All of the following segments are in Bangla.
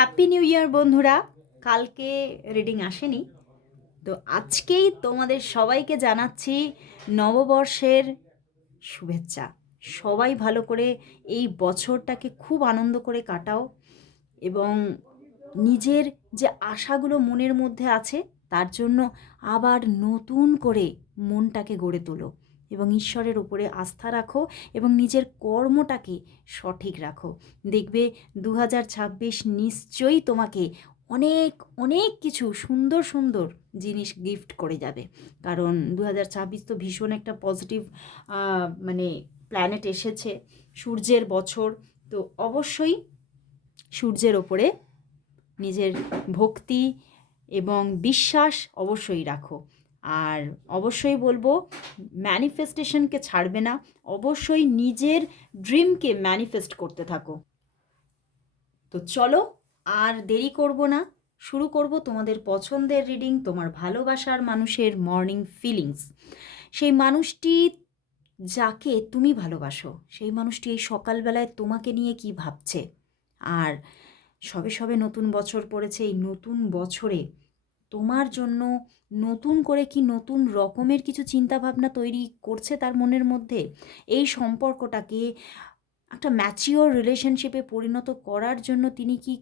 হ্যাপি নিউ ইয়ার বন্ধুরা। কালকে রিডিং আসেনি, তো আজকেই তোমাদের সবাইকে জানাচ্ছি নববর্ষের শুভেচ্ছা। সবাই ভালো করে এই বছরটাকে খুব আনন্দ করে কাটাও এবং নিজের যে আশাগুলো মনের মধ্যে আছে তার জন্য আবার নতুন করে মনটাকে গড়ে তোলো এবং ঈশ্বরের উপরে আস্থা রাখো এবং নিজের কর্মটাকে সঠিক রাখো। দেখবে 2026 নিশ্চয়ই তোমাকে অনেক অনেক কিছু সুন্দর সুন্দর জিনিস গিফট করে যাবে। কারণ 2026 তো ভীষণ একটা পজিটিভ মানে প্ল্যানেট এসেছে, সূর্যের বছর। তো অবশ্যই সূর্যের ওপরে নিজের ভক্তি এবং বিশ্বাস অবশ্যই রাখো। আর অবশ্যই বলবো, ম্যানিফেস্টেশনকে ছাড়বে না, অবশ্যই নিজের ড্রিমকে ম্যানিফেস্ট করতে থাকো। তো চলো আর দেরি করব না, শুরু করব তোমাদের পছন্দের রিডিং, তোমার ভালোবাসার মানুষের মর্নিং ফিলিংস। সেই মানুষটি যাকে তুমি ভালোবাসো, সেই মানুষটি এই সকালবেলায় তোমাকে নিয়ে কি ভাবছে। আর সবে সবে নতুন বছর পড়েছে, এই নতুন বছরে তোমার জন্য নতুন করে কি নতুন রকমের কিছু চিন্তাভাবনা তৈরি করছে তার মনের মধ্যে। এই সম্পর্কটাকে একটা ম্যাচিওর রিলেশনশিপে পরিণত করার জন্য তিনি কি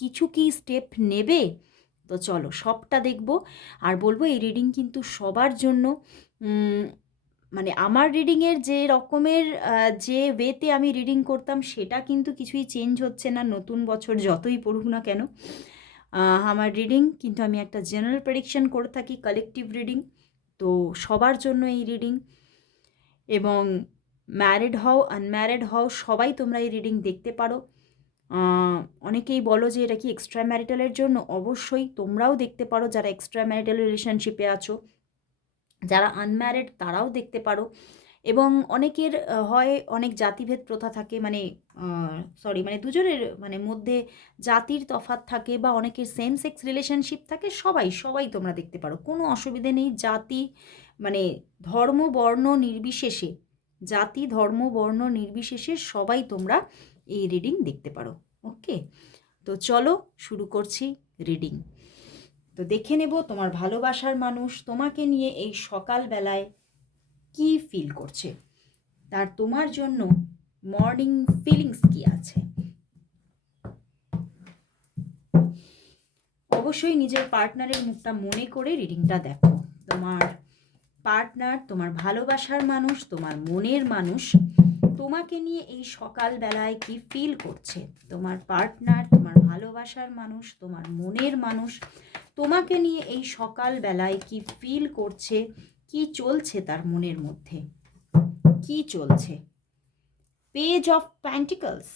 কিছু কি স্টেপ নেবে। তো চলো সবটা দেখব। আর বলবো, এই রিডিং কিন্তু সবার জন্য। মানে আমার রিডিংয়ের যে রকমের যে ওয়েতে আমি রিডিং করতাম সেটা কিন্তু কিছুই চেঞ্জ হচ্ছে না, নতুন বছর যতই পড়ুক না কেন। আমার রিডিং কিন্তু আমি একটা জেনারেল প্রেডিকশন করে থাকি, কালেকটিভ রিডিং। তো সবার জন্য এই রিডিং, এবং ম্যারিড হও আনম্যারিড হও সবাই তোমরা এই রিডিং দেখতে পারো। অনেকেই বলো যে এটা কি এক্সট্রা ম্যারিটালের জন্য, অবশ্যই তোমরাও দেখতে পারো যারা এক্সট্রা ম্যারিটাল রিলেশনশিপে আছো। যারা আনম্যারিড তারাও দেখতে পারো। এবং অনেকের হয় অনেক জাতিভেদ প্রথা থাকে, মানে মানে দুজনের মানে মধ্যে জাতির তফাৎ থাকে, বা অনেকের সেম সেক্স রিলেশনশিপ থাকে। সবাই সবাই তোমরা দেখতে পারো, কোনো অসুবিধে নেই। জাতি মানে ধর্ম বর্ণ নির্বিশেষে, জাতি ধর্ম বর্ণ নির্বিশেষে সবাই তোমরা এই রিডিং দেখতে পারো। ওকে, তো চলো শুরু করছি রিডিং। তো দেখে নেব তোমার ভালোবাসার মানুষ তোমাকে নিয়ে এই সকালবেলায় কি ফিল করছে, তার তোমার জন্য মর্নিং ফিলিংস কি আছে। অবশ্যই নিজের পার্টনারের মুখটা মনে করে রিডিংটা দেখো। তোমার পার্টনার, তোমার ভালোবাসার মানুষ, তোমার মনের মানুষ তোমাকে নিয়ে এই সকালবেলায় কি ফিল করছে। তোমার পার্টনার, তোমার ভালোবাসার মানুষ, তোমার মনের মানুষ তোমাকে নিয়ে এই সকালবেলায় কি ফিল করছে, কি চলছে তার মনের মধ্যে, কি চলছে। Page of pentacles,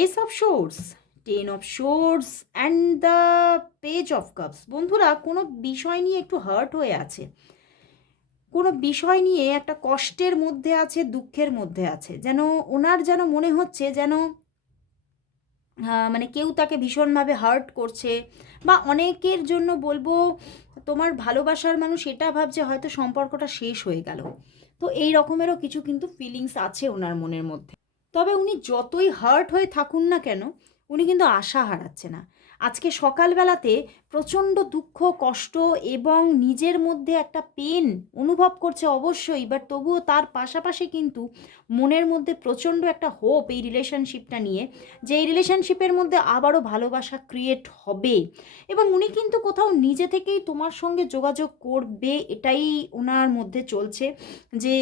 S of swords, ten of swords and the page of cups. বন্ধুরা কোনো বিষয় নিয়ে একটু হার্ট হয়ে আছে, কোনো বিষয় নিয়ে একটা কষ্টের মধ্যে আছে, দুঃখের মধ্যে আছে। যেন ওনার যেন মনে হচ্ছে যেন মানে কেউ তাকে ভীষণভাবে হার্ট করছে। বা অনেকের জন্য বলবো, তোমার ভালোবাসার মানুষ এটা ভাবছে হয়তো সম্পর্কটা শেষ হয়ে গেল। তো এই রকমেরও কিছু কিন্তু ফিলিংস আছে ওনার মনের মধ্যে। তবে উনি যতই হার্ট হয়ে থাকুন না কেন, উনি কিন্তু আশা হারাচ্ছে না। আজকে সকালবেলাতে প্রচণ্ড দুঃখ, কষ্ট এবং নিজের মধ্যে একটা পেন অনুভব করছে অবশ্যই, বাট তবুও তার পাশাপাশি কিন্তু মনের মধ্যে প্রচণ্ড একটা হোপ এই রিলেশনশিপটা নিয়ে, যে এই রিলেশনশিপের মধ্যে আবারও ভালোবাসা ক্রিয়েট হবে। এবং উনি কিন্তু কোথাও নিজে থেকেই তোমার সঙ্গে যোগাযোগ করবে, এটাই ওনার মধ্যে চলছে। যে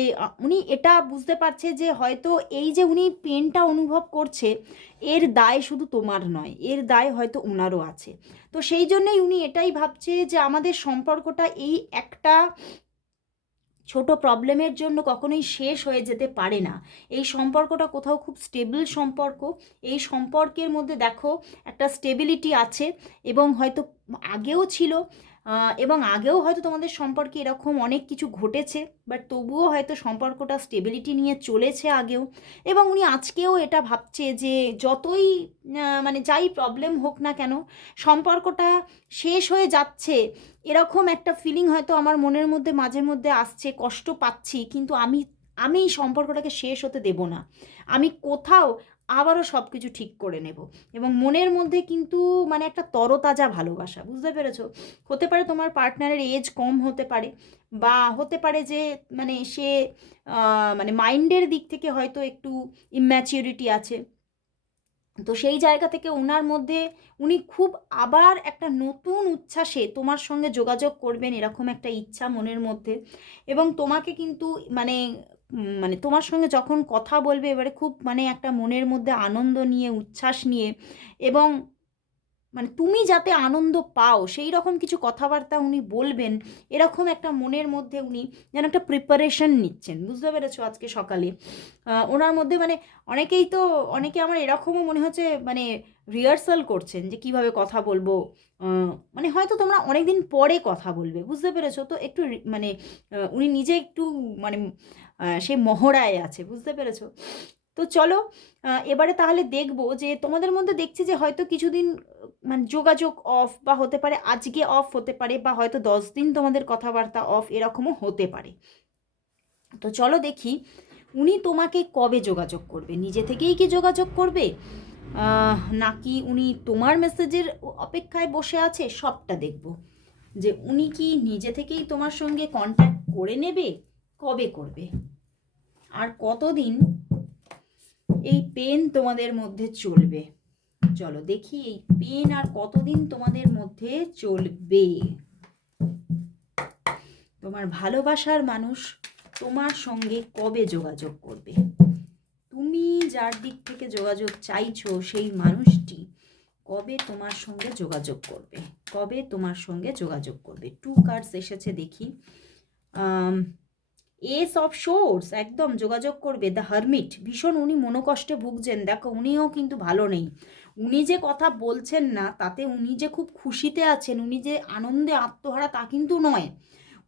উনি এটা বুঝতে পারছে যে হয়তো এই যে উনি পেনটা অনুভব করছে, এর দায় শুধু তোমার নয়, এর দায় হয়তো ওনারও আছে। তো সেই জন্যই উনি এটাই ভাবছে যে আমাদের সম্পর্কটা এই একটা ছোট প্রবলেমের জন্য কখনোই শেষ হয়ে যেতে পারে না। এই সম্পর্কটা কোথাও খুব স্টেবল সম্পর্ক। এই সম্পর্কের মধ্যে দেখো একটা স্টেবিলিটি আছে, এবং হয়তো আগেও ছিল, এবং আগেও হয়তো তোমাদের সম্পর্কে এরকম অনেক কিছু ঘটেছে, বাট তবুও হয়তো সম্পর্কটা স্টেবিলিটি নিয়ে চলেছে আগেও। এবং উনি আজকেও এটা ভাবছে যে যতই মানে যাই প্রবলেম হোক না কেন, সম্পর্কটা শেষ হয়ে যাচ্ছে এরকম একটা ফিলিং হয়তো আমার মনের মধ্যে মাঝে মধ্যে আসছে, কষ্ট পাচ্ছি, কিন্তু আমি এই সম্পর্কটাকে শেষ হতে দেব না। আমি কোথাও আবারও সব কিছু ঠিক করে নেব। এবং মনের মধ্যে কিন্তু মানে একটা তরতাজা ভালোবাসা, বুঝতে পেরেছো? হতে পারে তোমার পার্টনারের এজ কম হতে পারে, বা হতে পারে যে মানে সে মানে মাইন্ডের দিক থেকে হয়তো একটু ইম্যাচিউরিটি আছে। তো সেই জায়গা থেকে ওনার মধ্যে উনি খুব আবার একটা নতুন উচ্ছ্বাসে তোমার সঙ্গে যোগাযোগ করবেন, এরকম একটা ইচ্ছা মনের মধ্যে। এবং তোমাকে কিন্তু মানে মানে তোমার সঙ্গে যখন কথা বলবে এবারে খুব মানে একটা মনের মধ্যে আনন্দ নিয়ে, উচ্ছ্বাস নিয়ে, এবং মানে তুমি যাতে আনন্দ পাও সেই রকম কিছু কথাবার্তা উনি বলবেন, এরকম একটা মনের মধ্যে উনি যেন একটা প্রিপারেশন নিচ্ছেন, বুঝতে পেরেছো? আজকে সকালে ওনার মধ্যে মানে অনেকে আমার এরকমও মনে হচ্ছে মানে রিহার্সাল করছেন যে কিভাবে কথা বলবো। মানে হয়তো তোমরা অনেক দিন পরে কথা বলবে, বুঝতে পেরেছো? তো একটু মানে উনি নিজে একটু মানে সেই মহড়ায় আছে, বুঝতে পেরেছো? তো চলো এবারে তাহলে দেখবো যে তোমাদের মধ্যে দেখছি যে হয়তো কিছুদিন মানে যোগাযোগ অফ, বা হতে পারে আজকে অফ হতে পারে, বা হয়তো 10 দিন তোমাদের কথাবার্তা অফ, এরকমও হতে পারে। তো চলো দেখি উনি তোমাকে কবে যোগাযোগ করবে, নিজে থেকেই কি যোগাযোগ করবে, নাকি উনি তোমার মেসেজের অপেক্ষায় বসে আছে, সবটা দেখব। যে উনি কি নিজে থেকেই তোমার সঙ্গে কন্ট্যাক্ট করে নেবে, কবে করবে, আর কতদিন এই পেন তোমাদের মধ্যে চলবে। চলো দেখি এই পেন আর কতদিন তোমাদের মধ্যে চলবে। তোমার ভালোবাসার মানুষ তোমার সঙ্গে কবে যোগাযোগ করবে, তুমি যার দিক থেকে যোগাযোগ চাইছো সেই মানুষটি কবে তোমার সঙ্গে যোগাযোগ করবে, কবে তোমার সঙ্গে যোগাযোগ করবে। 2 কার্ডস এসেছে দেখি। এস অফ শোর্স, একদম যোগাযোগ করবে। দ্য হারমিট, ভীষণ উনি মনোকষ্টে ভুগছেন, দেখো উনিও কিন্তু ভালো নেই। উনি যে কথা বলছেন না তাতে উনি যে খুব খুশিতে আছেন, উনি যে আনন্দে আত্মহারা তা কিন্তু নয়,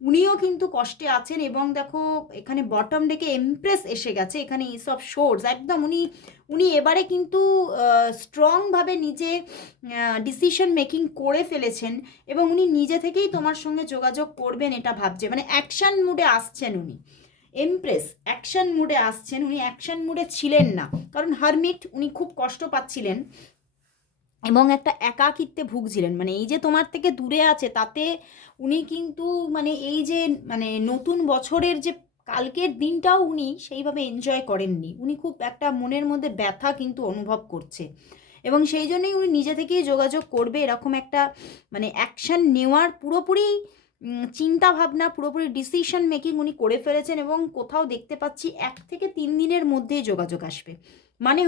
উনিও কিন্তু কষ্টে আছেন। এবং দেখো এখানে বটম ডেকে এমপ্রেস এসে গেছে, এখানে এস অফ শোর্স, একদম উনি এবারে কিন্তু স্ট্রংভাবে নিজে ডিসিশন মেকিং করে ফেলেছেন, এবং উনি নিজে থেকেই তোমার সঙ্গে যোগাযোগ করবেন এটা ভাবছে, মানে অ্যাকশন মুডে আসছেন উনি। এমপ্রেস অ্যাকশন মুডে আসছেন, উনি অ্যাকশন মুডে ছিলেন না, কারণ হারমিট উনি খুব কষ্ট পাচ্ছিলেন এবং একটা একাকিত্বে ভুগছিলেন। মানে এই যে তোমার থেকে দূরে আছে তাতে উনি কিন্তু মানে এই যে মানে নতুন বছরের যে কালকের দিনটাও উনি সেইভাবে এনজয় করেননি, উনি খুব একটা মনের মধ্যে ব্যথা কিন্তু অনুভব করছে। এবং সেই জন্যই উনি নিজে থেকেই যোগাযোগ করবে, এরকম একটা মানে অ্যাকশান নেওয়ার পুরোপুরি চিন্তা ভাবনা, পুরোপুরি ডিসিশন মেকিং উনি করে ফেলেছেন। এবং কোথাও দেখতে পাচ্ছি 1 থেকে 3 দিনের মধ্যেই যোগাযোগ আসবে। মানে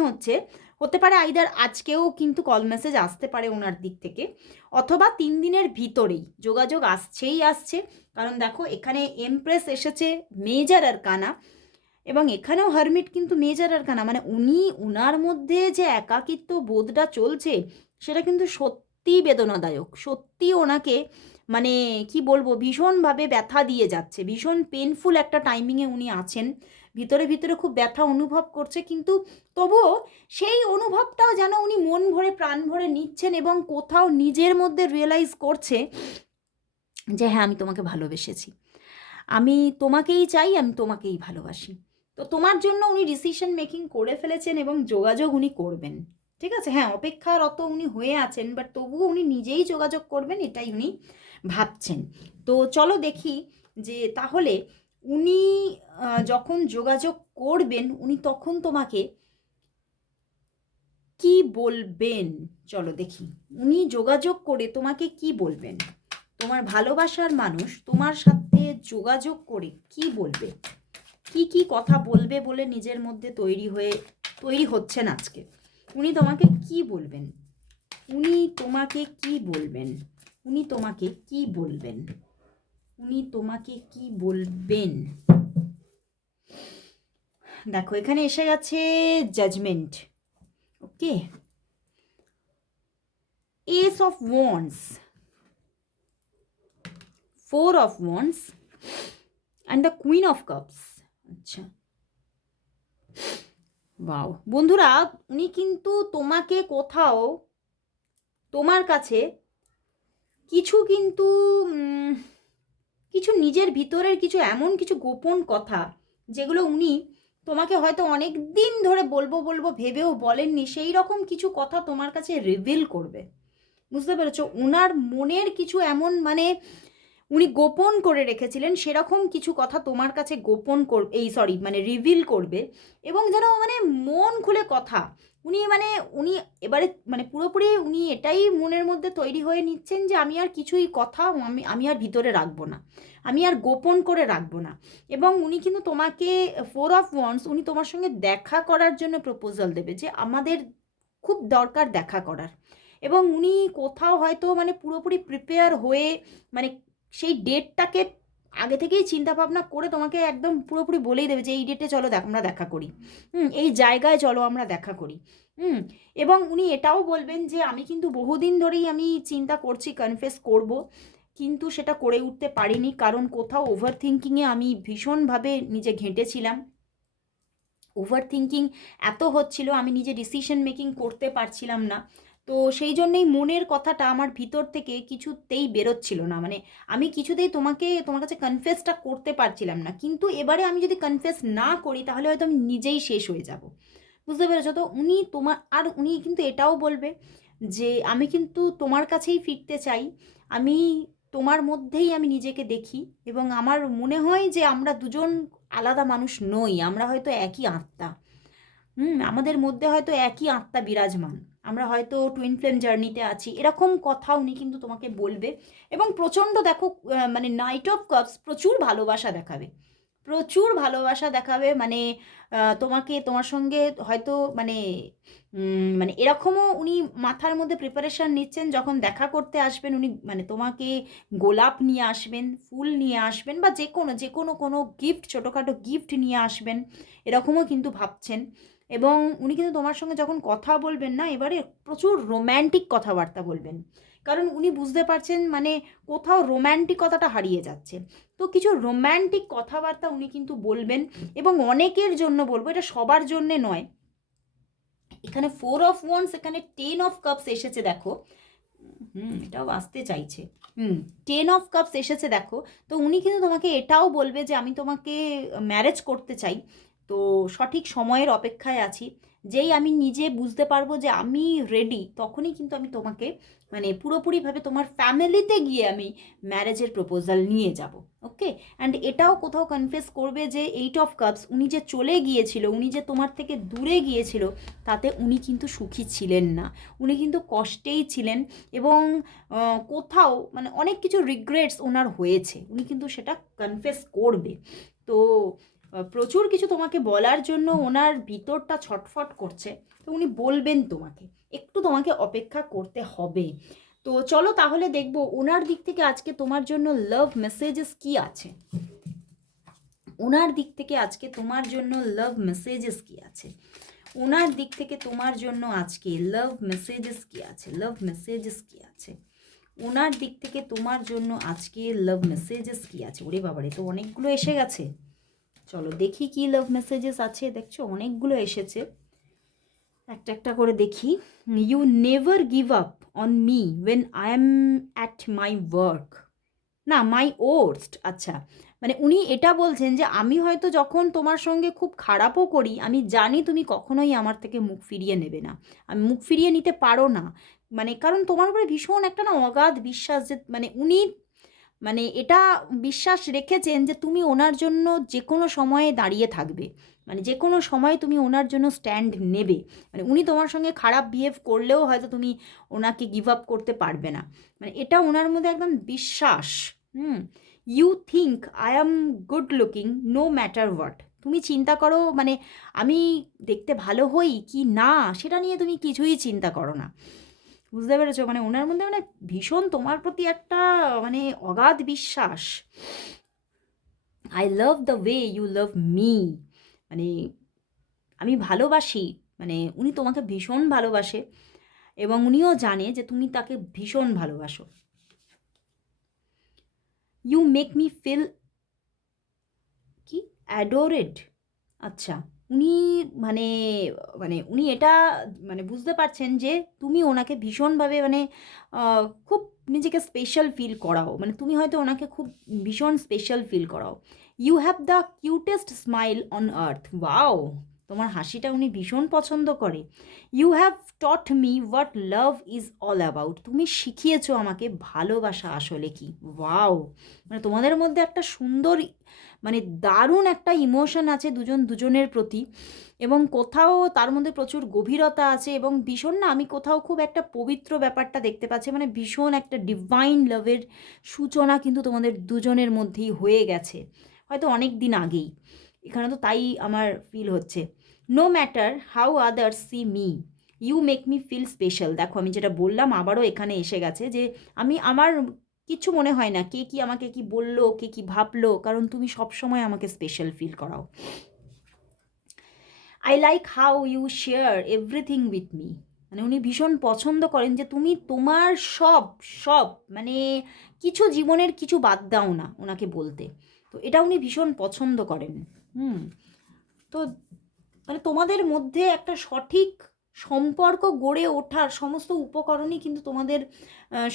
হতে পারে আইদার আজকেও কিন্তু কল মেসেজ আসতে পারে ওনার দিক থেকে, অথবা 3 দিনের ভিতরেই যোগাযোগ আসছে। কারণ দেখো এখানে এমপ্রেস এসেছে, মেজর আরকানা, এবং এখানেও হারমিট কিন্তু মেজর আরকানা। মানে উনার মধ্যে যে একাকিত্ব বোধটা চলছে সেটা কিন্তু সত্যি বেদনাদায়ক, সত্যি ওনাকে মানে কি বলবো ভীষণভাবে ব্যথা দিয়ে যাচ্ছে, ভীষণ পেনফুল একটা টাইমিংয়ে উনি আছেন, ভিতরে ভিতরে খুব ব্যথা অনুভব করছে। কিন্তু তবুও সেই অনুভবটাও যেন উনি মন ভরে প্রাণ ভরে নিচ্ছেন, এবং কোথাও নিজের মধ্যে রিয়েলাইজ করছে যে হ্যাঁ আমি তোমাকে ভালোবেসেছি, আমি তোমাকেই চাই, আমি তোমাকেই ভালোবাসি। তো তোমার জন্য উনি ডিসিশন মেকিং করে ফেলেছেন এবং যোগাযোগ উনি করবেন। ঠিক আছে, হ্যাঁ অপেক্ষারত উনি হয়ে আছেন, বাট তবুও উনি নিজেই যোগাযোগ করবেন এটাই উনি ভাবছেন। তো চলো দেখি যে তাহলে উনি যখন যোগাযোগ করবেন উনি তখন তোমাকে কি বলবেন। চলো দেখি উনি যোগাযোগ করে তোমাকে কি বলবেন, তোমার ভালোবাসার মানুষ তোমার সাথে যোগাযোগ করে কি বলবে, কি কথা বলবে বলে নিজের মধ্যে তৈরি হচ্ছেন আজকে। উনি তোমাকে কি বলবেন, উনি তোমাকে কি বলবেন, উনি তোমাকে কি বলবেন, উনি তোমাকে কি বলবেন। দেখো এখানে এসে গেছে judgement. Okay, ace of wands, 4 of wands and the queen of cups। আচ্ছা বাও বন্ধুরা, উনি কিন্তু তোমাকে কোথাও তোমার কাছে কিছু কিন্তু কিছু নিজের ভিতরের কিছু এমন কিছু গোপন কথা যেগুলো উনি তোমাকে হয়তো অনেক দিন ধরে বলবো বলবো ভেবেও বলেননি, সেই রকম কিছু কথা তোমার কাছে রিভিল করবে। বুঝতে পেরেছো? ওনার মনের কিছু এমন মানে উনি গোপন করে রেখেছিলেন, সেরকম কিছু কথা তোমার কাছে গোপন মানে রিভিল করবে। এবং যেন মানে মন খুলে কথা উনি এবারে মানে পুরোপুরি উনি এটাই মনের মধ্যে তৈরি হয়ে নিচ্ছেন যে আমি আর কিছুই কথা আমি আর ভিতরে রাখবো না, আমি আর গোপন করে রাখবো না। এবং উনি কিন্তু তোমাকে 4 of Wands উনি তোমার সঙ্গে দেখা করার জন্য প্রপোজাল দেবে, যে আমাদের খুব দরকার দেখা করার। এবং উনি কোথাও হয়তো মানে পুরোপুরি প্রিপেয়ার হয়ে মানে সেই ডেটটাকে আগে থেকেই চিন্তা ভাবনা করে তোমাকে একদম পুরোপুরি বলেই দেবে যে এই ডেটে চলো আমরা দেখা করি, এই জায়গায় চলো আমরা দেখা করি। এবং উনি এটাও বলবেন যে আমি কিন্তু বহুদিন ধরেই আমি চিন্তা করছি, কনফেস করব, কিন্তু সেটা করে উঠতে পারিনি, কারণ কোথাও ওভার থিঙ্কিংয়ে আমি ভীষণভাবে নিজে ঘেঁটেছিলাম। ওভার থিঙ্কিং এত হচ্ছিল, আমি নিজে ডিসিশন মেকিং করতে পারছিলাম না। তো সেই জন্যেই মনের কথাটা আমার ভিতর থেকে কিছুতেই বেরোচ্ছিল না, মানে আমি কিছুতেই তোমার কাছে কনফেসটা করতে পারছিলাম না। কিন্তু এবারে আমি যদি কনফেস না করি তাহলে হয়তো আমি নিজেই শেষ হয়ে যাব। বুঝতে পেরেছো? তো উনি কিন্তু এটাও বলবে যে আমি কিন্তু তোমার কাছেই ফিরতে চাই, আমি তোমার মধ্যেই আমি নিজেকে দেখি, এবং আমার মনে হয় যে আমরা দুজন আলাদা মানুষ নই, আমরা হয়তো একই আত্মা। আমাদের মধ্যে হয়তো একই আত্মা বিরাজমান, আমরা হয়তো টুইন ফ্লেম জার্নিতে আছি, এরকম কথা উনি কিন্তু তোমাকে বলবে। এবং প্রচণ্ড দেখো মানে নাইট অফ কাপস প্রচুর ভালোবাসা দেখাবে, প্রচুর ভালোবাসা দেখাবে। মানে তোমার সঙ্গে হয়তো মানে মানে এরকমও উনি মাথার মধ্যে প্রিপারেশান নিচ্ছেন, যখন দেখা করতে আসবেন উনি মানে তোমাকে গোলাপ নিয়ে আসবেন, ফুল নিয়ে আসবেন, বা কোনো গিফট, ছোটোখাটো গিফট নিয়ে আসবেন, এরকমও কিন্তু ভাবছেন। এবং উনি কিন্তু তোমার সঙ্গে যখন কথা বলবেন না, এবারে প্রচুর রোম্যান্টিক কথাবার্তা বলবেন, কারণ উনি বুঝতে পারছেন মানে কোথাও রোম্যান্টিকতাটা হারিয়ে যাচ্ছে। তো কিছু রোম্যান্টিক কথাবার্তা উনি কিন্তু বলবেন, এবং অনেকের জন্য বলবো, এটা সবার জন্যে নয়। এখানে 4 of Wands, এখানে 10 of Cups এসেছে দেখো, এটাও আসতে চাইছে, 10 of Cups এসেছে দেখো। তো উনি কিন্তু তোমাকে এটাও বলবে যে আমি তোমাকে ম্যারেজ করতে চাই, তো সঠিক সময়ের অপেক্ষায় আছি, যেই আমি নিজে বুঝতে পারবো যে আমি রেডি, তখনই কিন্তু আমি তোমাকে মানে পুরোপুরিভাবে তোমার ফ্যামিলিতে গিয়ে আমি ম্যারেজের প্রপোজাল নিয়ে যাব। ওকে। অ্যান্ড এটাও কোথাও কনফেস করবে যে 8 of Cups উনি যে চলে গিয়েছিল, উনি যে তোমার থেকে দূরে গিয়েছিল, তাতে উনি কিন্তু সুখী ছিলেন না, উনি কিন্তু কষ্টেই ছিলেন। এবং কোথাও মানে অনেক কিছু রিগ্রেটস ওনার হয়েছে, উনি কিন্তু সেটা কনফেস করবে। তো প্রচুর কিছু তোমাকে বলার জন্য ওনার ভিতরটা ছটফট করছে, তো উনি বলবেন তোমাকে, একটু তোমাকে অপেক্ষা করতে হবে। তো চলো তাহলে দেখবো ওনার দিক থেকে আজকে তোমার জন্য লাভ মেসেজেস কি আছে, ওনার দিক থেকে আজকে তোমার জন্য লাভ মেসেজেস কি আছে, ওনার দিক থেকে তোমার জন্য আজকে লাভ মেসেজেস কি আছে, লাভ মেসেজেস কি আছে, ওনার দিক থেকে তোমার জন্য আজকে লাভ মেসেজেস কি আছে। ওরে বাবারে, তো অনেকগুলো এসে গেছে, চলো দেখি কি লাভ মেসেজেস আছে। দেখছো অনেকগুলো এসেছে, একটা একটা করে দেখি। You never give up on me when I am at my work, না মাই ওর্স্ট। আচ্ছা, মানে উনি এটা বলছেন যে আমি হয়তো যখন তোমার সঙ্গে খুব খারাপও করি, আমি জানি তুমি কখনোই আমার থেকে মুখ ফিরিয়ে নেবে না, আমি মুখ ফিরিয়ে নিতে পারো না, মানে কারণ তোমার উপরে ভীষণ একটা না অগাধ বিশ্বাস, যে মানে উনি মানে এটা বিশ্বাস রেখেছেন যে তুমি ওনার জন্য যে কোনো সময়ে দাঁড়িয়ে থাকবে, মানে যে কোনো সময় তুমি ওনার জন্য স্ট্যান্ড নেবে, মানে উনি তোমার সঙ্গে খারাপ বিহেভ করলেও হয়তো তুমি ওনাকে গিভ আপ করতে পারবে না, মানে এটা ওনার মধ্যে একদম বিশ্বাস। You think I am good looking no matter what, তুমি চিন্তা করো মানে আমি দেখতে ভালো হই কি না, সেটা নিয়ে তুমি কিছুই চিন্তা করো না। বুঝতে পেরেছো? মানে ওনার মধ্যে মানে ভীষণ তোমার প্রতি একটা মানে অগাধ বিশ্বাস। I love the way you love me, মানে আমি ভালোবাসি, মানে উনি তোমাকে ভীষণ ভালোবাসে, এবং উনিও জানে যে তুমি তাকে ভীষণ ভালোবাসো। ইউ মেক মি ফিল কি অ্যাডোরেড। আচ্ছা, উনি মানে মানে উনি এটা মানে বুঝতে পারছেন যে তুমি ওনাকে ভীষণভাবে মানে খুব নিজেকে স্পেশাল ফিল করাও, মানে তুমি হয়তো ওনাকে খুব ভীষণ স্পেশাল ফিল করাও। You have the cutest smile on earth. Wow, তোমার হাসিটা উনি ভীষণ পছন্দ করে। You have taught me what love is all about. তুমি শিখিয়েছো আমাকে ভালোবাসা আসলে কি। ওয়াও, মানে তোমাদের মধ্যে একটা সুন্দর, মানে দারুণ একটা ইমোশন আছে দুজন দুজনের প্রতি, এবং কোথাও তার মধ্যে প্রচুর গভীরতা আছে, এবং ভীষণ না, আমি কোথাও খুব একটা পবিত্র ব্যাপারটা দেখতে পাচ্ছি, মানে ভীষণ একটা ডিভাইন লাভের সূচনা কিন্তু তোমাদের দুজনের মধ্যেই হয়ে গেছে, হয়তো অনেক দিন আগেই। এখানে তো তাই আমার ফিল হচ্ছে। No matter how others see me, you make me feel special. দেখো আমি যেটা বললাম আবারও এখানে এসে গেছে, যে আমার কিছু মনে হয় না কে কি আমাকে কি বললো, কে কি ভাবলো, কারণ তুমি সবসময় আমাকে স্পেশাল ফিল করাও। I like how you share everything with me. মানে উনি ভীষণ পছন্দ করেন যে তুমি তোমার সব সব মানে কিছু জীবনের কিছু বাদ দাও না ওনাকে বলতে, তো এটা উনি ভীষণ পছন্দ করেন। তো মানে তোমাদের মধ্যে একটা সঠিক সম্পর্ক গড়ে ওঠার সমস্ত উপকরণই কিন্তু তোমাদের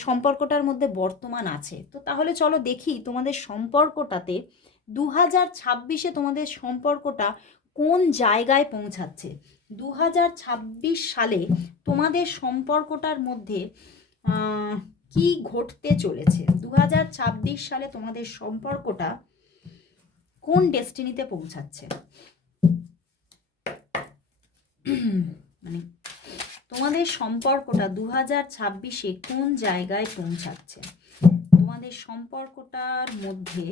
সম্পর্কটার মধ্যে বর্তমান আছে। তো তাহলে চলো দেখি তোমাদের সম্পর্কটাতে 2026-এ তোমাদের সম্পর্কটা কোন জায়গায় পৌঁছাচ্ছে। 2026 সালে তোমাদের সম্পর্কটার মধ্যে কি ঘটতে চলেছে। 2026 সালে তোমাদের সম্পর্কটা কোন ডেস্টিনিতে পৌঁছাচ্ছে, মানে তোমাদের সম্পর্কটা 2026-এ কোন জায়গায় পৌঁছাচ্ছে। তোমাদের সম্পর্কটার মধ্যে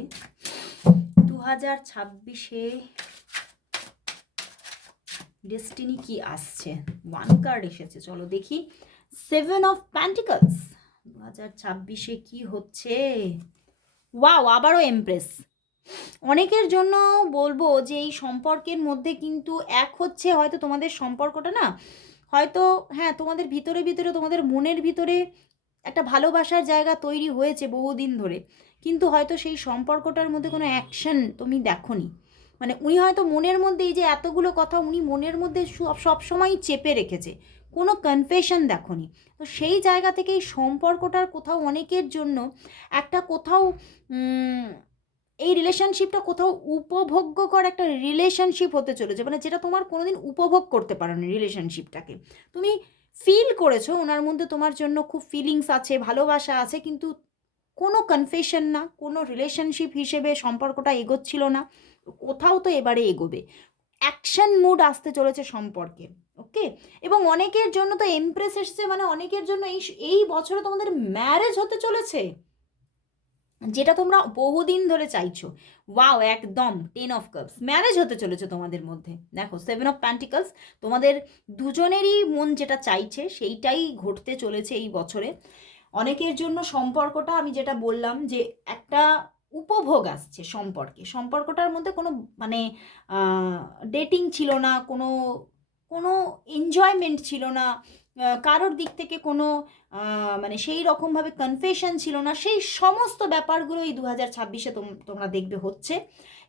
2026-এ ডেস্টিনি কি আসছে। ওয়ান কার্ড এসেছে, চলো দেখি। 7 অফ পেন্টিকলস। 2026-এ কি হচ্ছে। ওয়াও, আবারও এমপ্রেস। অনেকের জন্য বলবো যে এই সম্পর্কের মধ্যে কিন্তু এক হচ্ছে, হয়তো তোমাদের সম্পর্কটা না, হয়তো হ্যাঁ তোমাদের ভিতরে ভিতরে তোমাদের মনের ভিতরে একটা ভালোবাসার জায়গা তৈরি হয়েছে বহুদিন ধরে, কিন্তু হয়তো সেই সম্পর্কটার মধ্যে কোনো অ্যাকশন তুমি দেখোনি। মানে উনি হয়তো মনের মধ্যে এই যে এতগুলো কথা উনি মনের মধ্যে সবসময় চেপে রেখেছে, কোনো কনফেশন দেখোনি। তো সেই জায়গা থেকে এই সম্পর্কটার কোথাও অনেকের জন্য একটা কোথাও এই রিলেশনশিপটা কোথাও উপভোগ্যকর একটা রিলেশনশিপ হতে চলেছে, মানে যেটা তোমার কোনোদিন উপভোগ করতে পারো না। রিলেশনশিপটাকে তুমি ফিল করেছো, ওনার মধ্যে তোমার জন্য খুব ফিলিংস আছে, ভালোবাসা আছে, কিন্তু কোনো কনফেশন না, কোনো রিলেশনশিপ হিসেবে সম্পর্কটা এগোচ্ছিল না। কোথাও তো এবারে এগোবে, অ্যাকশন মুড আসতে চলেছে সম্পর্কে। ওকে, এবং অনেকের জন্য তো এমপ্রেস এসছে, মানে অনেকের জন্য এই বছরে তোমাদের ম্যারেজ হতে চলেছে, যেটা তোমরা বহুদিন ধরে চাইছো। ওয়াও, একদম 10 অফ কাপস, ম্যারেজ হতে চলেছে তোমাদের মধ্যে। দেখো 7 অফ প্যান্টিকলস, তোমাদের দুজনেরই মন যেটা চাইছে সেইটাই ঘটতে চলেছে এই বছরে। অনেকের জন্য সম্পর্কটা আমি যেটা বললাম যে একটা উপভোগ আসছে সম্পর্কে, সম্পর্কটার মধ্যে কোনো মানে ডেটিং ছিল না, কোনো কোনো এনজয়মেন্ট ছিল না, কারোর দিক থেকে কোনো মানে সেই রকমভাবে কনফেশন ছিল না। সেই সমস্ত ব্যাপারগুলো এই 2026-এ তোমরা দেখবে হচ্ছে,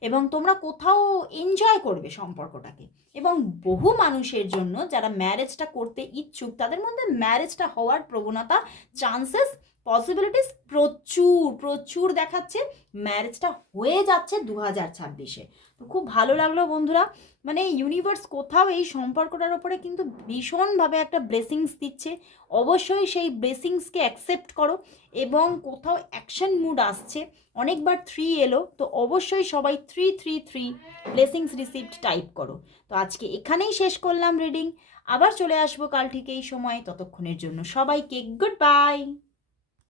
এবং তোমরা কোথাও এনজয় করবে সম্পর্কটাকে। এবং বহু মানুষের জন্য যারা ম্যারেজটা করতে ইচ্ছুক, তাদের মধ্যে ম্যারেজটা হওয়ার প্রবণতা, চান্সেস, পসিবিলিটিস প্রচুর প্রচুর দেখাচ্ছে। ম্যারেজটা হয়ে যাচ্ছে 2026-এ। তো খুব ভালো লাগলো বন্ধুরা, মানে ইউনিভার্স কোথাও এই সম্পর্কটার ওপরে কিন্তু ভীষণভাবে একটা ব্লেসিংস দিচ্ছে। অবশ্যই সেই ব্লেসিংসকে অ্যাকসেপ্ট করো, এবং কোথাও অ্যাকশন মুড আসছে। অনেকবার 3 এলো, তো অবশ্যই সবাই 333 ব্লেসিংস রিসিভড টাইপ করো। তো আজকে এখানেই শেষ করলাম রিডিং, আবার চলে আসবো কাল ঠিক এই সময়। ততক্ষণের জন্য সবাইকে গুড বাই।